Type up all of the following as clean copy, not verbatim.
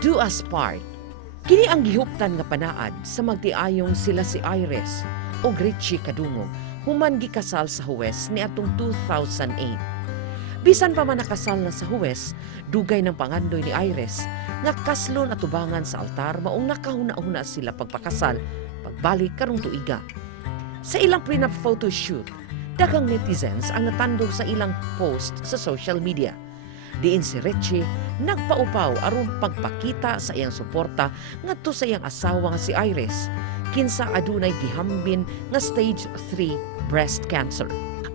Do Us Part. Kini ang gihuptan nga panaad sa magtiayong sila si Iris o Richie Kadungog human gikasal sa Huwes ni atong 2008. Bisan pa man nakasal na sa Huwes, dugay ng pangandoy ni Iris nga kaslon at tubangan sa altar maong nakahuna-huna sila pagpakasal pagbalik karong tuiga. Sa ilang prenup photo shoot, daghang netizens ang natandog sa ilang post sa social media. Diin si Richie nagpaupaw aron pagpakita sa iyang suporta ngadto sa iyang asawa nga si Iris kinsa adunay gihambin nga stage 3 breast cancer.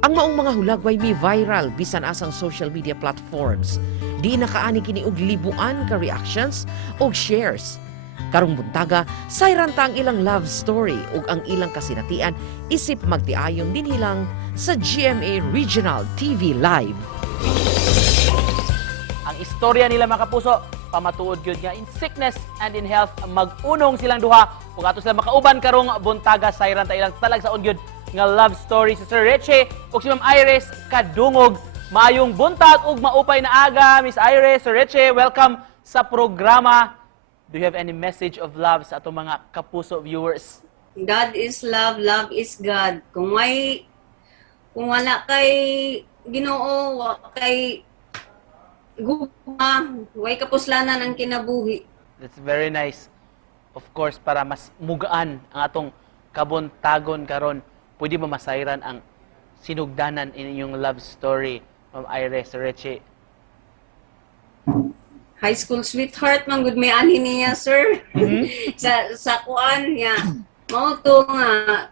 Ang maong mga hulagway mi viral bisan asang social media platforms. Di nakaani kini og libuan ka reactions og shares. Karong buntaga, sayranta ang ilang love story ug ang ilang kasinatian isip magtiayon din hilang sa GMA Regional TV Live. Ang istorya nila mga kapuso, pamatuod gyud nga in sickness and in health mag-unong silang duha ug ato sila makauban karong buntaga sayran ta ilang talagsaon gyud nga love story si Sir Richie ug si Ma'am Iris Kadungog. Maayong buntag ug maupay na aga, Miss Iris, Sir Richie, welcome sa programa. Do you have any message of love sa atong mga kapuso viewers? God is love, love is God. Kung wala kay Ginoo, wa kay gugma, way kapuslanan ang kinabuhi. That's very nice. Of course, para mas mugaan ang atong kabuntagon karon, pwede ba masayran ang sinugdanan in inyong love story, Ma'am Iris, Richie? High school sweetheart, man good may ani niya, sir. sa kuan niya. Mao to nga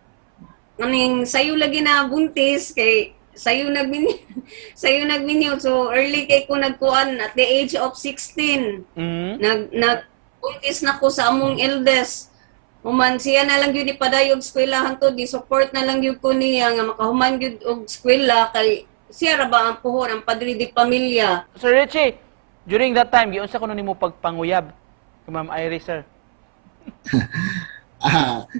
kaning sayo lagi na buntis kay sayo nagminyo so early kay ko nagkuan at the age of 16. Nagbuntis na ko sa among eldest. Human siya na lang gyud ipadayog eskwelahan to, di support na lang gyud ko niya nga makahuman gyud og eskwela kay siya ra ba ang puhon ang padre di pamilya. Sir Richie, during that time, giunsa kuno nimo pagpanguyab kay Ma'am Iris, sir?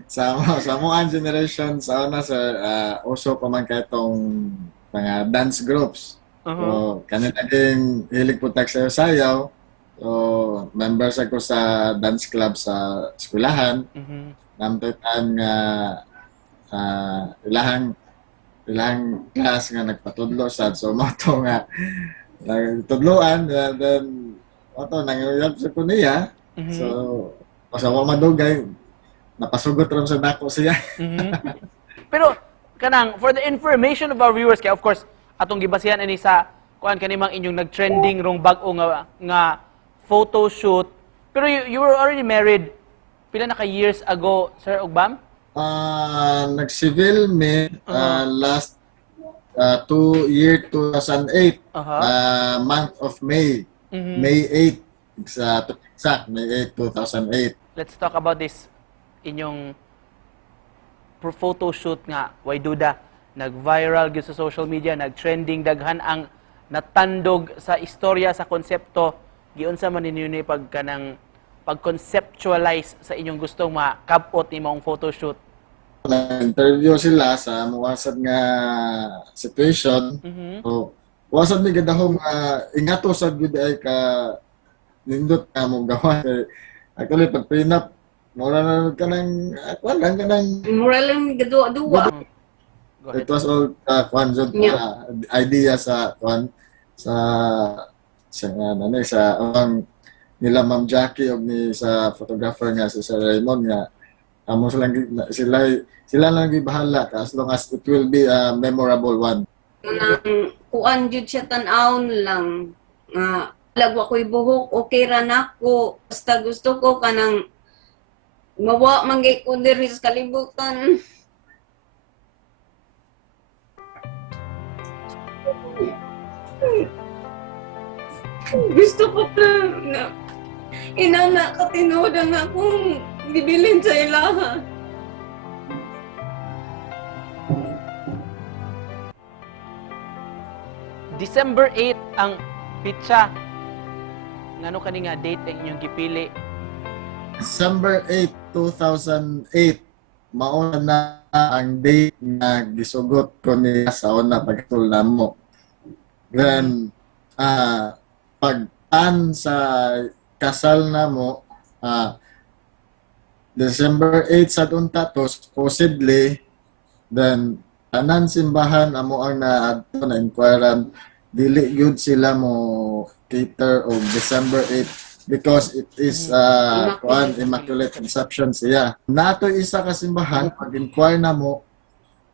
Sa mga generation sa una sir, uso pa man kay tong mga dance groups. So kanin naging hilig po tag sayaw. So members ako sa dance club sa eskwelahan. Namtay time nga ilahang class nga nagpatudlo sad, so mato nga nagtudloan, then nanguyab sa kuniya. So pasawa madugay napasugot ram sa dako siya. Pero kanang for the information of our viewers, kaya of course atong gibasihan ini sa kuan kanimang inyong nag-trending rong bag-o nga photo shoot. Pero you were already married pila na ka years ago, Sir Ogbam? Nag-civil me last 2008, month of May. May 8 sa exact May 8, 2008. Let's talk about this inyong photo shoot nga way duda nag-viral gyud sa social media, nag-trending, daghan ang natandog sa istorya, sa konsepto. Giunsa man ninyo ni pag-conceptualize sa inyong gustong makabot ni maong photo shoot? Interview sila sa muwasad nga situation. So, wasad mi gadahom ingato sa gud ay ka nindot nga mo gawa. Actually pag prenup mura na kanang lang kanang Mura lang gadua-dua. it was all idea sa ang nila Ma'am Jackie o ni sa photographer nga si Sir Raymond nga amo sila lang gibahala as long as it will be a memorable one. Nang kuan jud siya tan-awon lang nga lagwa ko'y buhok, okay ra nako. Basta gusto ko kanang mawa manggay ko diri sa kalibutan. Gusto ko na inana katinood ang akong bibilin sa ilaha. December 8 ang pitsa. Ngano kani nga date ang inyong gipili? December 8, 2008, mauna na ang date na gisugot ko niya sa una pagtul namo. Then, pagtan sa kasal na mo, December 8 sa unta to, supposedly, then tanan simbahan amo ang naadto na inquiran, dili gyud sila mo cater og December 8 because it is Immaculate Conception siya. Nato isa ka simbahan, pag-inquire na mo,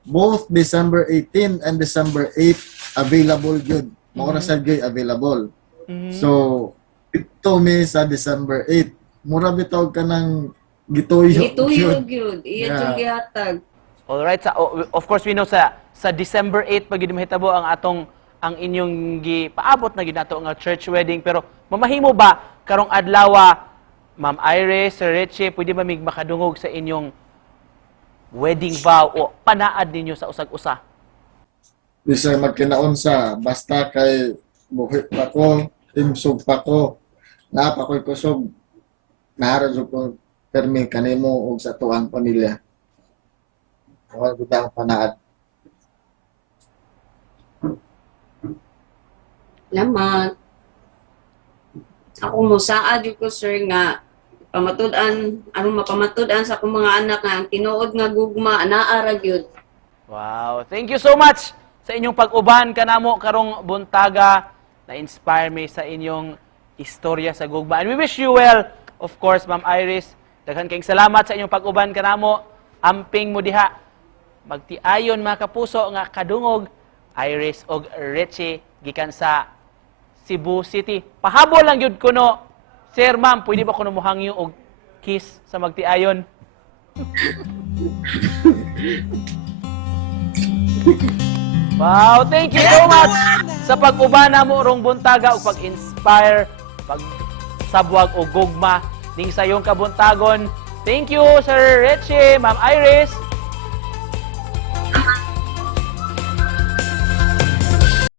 both December 18 and December 8 available gyud. Mao ra sad gyud available. So, ito mi sa December 8. Mura bitaw ka ng gituyo. Gituyog yun. Iya Yeah. yung gihatag. Alright, of course we know sa December 8 pag gid mahitabo ang inyong gipaabot na gid nato nga church wedding, pero mamahimo ba karong adlaw Ma'am Iris, Sir Richie, pwede ba mig makadungog sa inyong wedding vow o panaad ninyo sa usag-usa? Bisa magkinaunsa, basta kay buhi pa ko, timsog pa ko, napa ko'y kusog, naharad ko permi kanimo og sa tuang pamilya. Wala bitang panaad. Lamat. Ako mo saad yun ko, sir, nga pamatudan, anong mapamatudan sa akong mga anak nga ang tinuod nga gugma, naarag yun. Wow, thank you so much sa inyong pag-uban kanamo karong buntaga. Na-inspire me sa inyong istorya sa gugma. And we wish you well, of course, Ma'am Iris. Daghan kayong salamat sa inyong pag-uban kanamo. Amping mo diha. Magtiayon mga kapuso nga kadungog Iris og Richie gikan sa Cebu City. Pahabol lang yun kuno. Sir, ma'am, pwede ba kuno muhangyo og kiss sa magtiayon? Wow, thank you so much sa pag-ubana mo rong buntaga o pag-inspire, pag-sabwag o gugma ning sayong kabuntagon. Thank you, Sir Richie, Ma'am Iris.